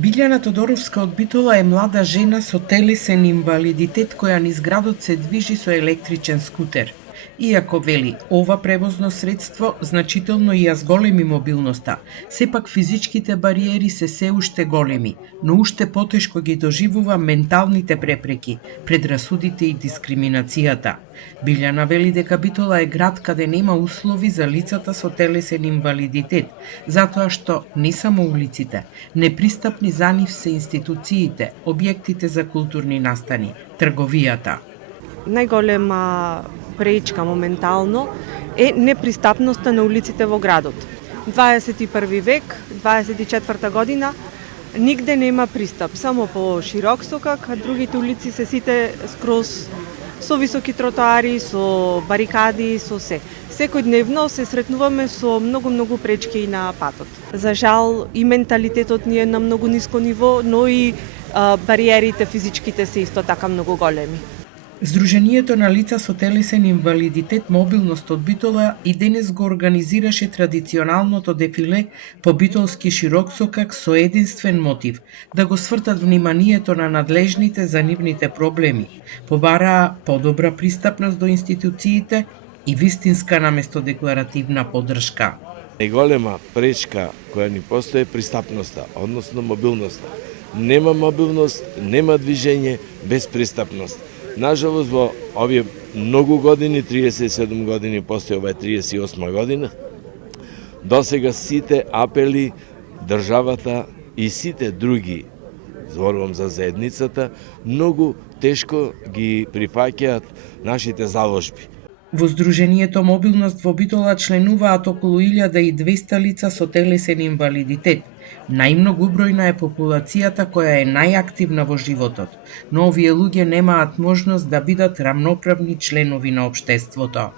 Билјана Тодоровска од Битола е млада жена со телесен инвалидитет која низ градот се движи со електричен скутер. Иако вели ова превозно средство значително ја зголеми мобилноста, сепак физичките бариери се уште големи, но уште потешко ги доживува менталните препреки, предрасудите и дискриминацијата. Билјана вели дека Битола е град каде нема услови за лицата со телесен инвалидитет, затоа што не само улиците, непристапни за нив се институциите, објектите за културни настани, трговијата. Најголема пречка моментално е непристапноста на улиците во градот. 21 век, 24 година, нигде нема пристап, само по широк сокак, а другите улици се сите скроз со високи тротоари, со барикади, со се. Секојдневно се сретнуваме со многу пречки и на патот. За жал и менталитетот ни е на многу ниско ниво, но и бариерите физичките се исто така многу големи. Сдруженијето на лица со телесен инвалидитет Мобилност од Битола и денес го организираше традиционалното дефиле по битолски широксокак со единствен мотив да го свртат вниманието на надлежните за нивните проблеми, побараа подобра пристапност до институциите и вистинска наместо декларативна поддршка. Најголема пречка која ни постои е пристапноста, односно мобилноста. Нема мобилност, нема движење без пристапност. Нажалост, во овие многу години, 37 години, постои ова е 38 година, досега сите апели, државата и сите други, зборувам за заедницата, многу тешко ги прифаќаат нашите заложби. Во Сдруженијето Мобилност во Битола членуваат околу 1200 лица со телесен инвалидитет. Најмногу бројна е популацијата која е најактивна во животот, но овие луѓе немаат можност да бидат рамноправни членови на општеството.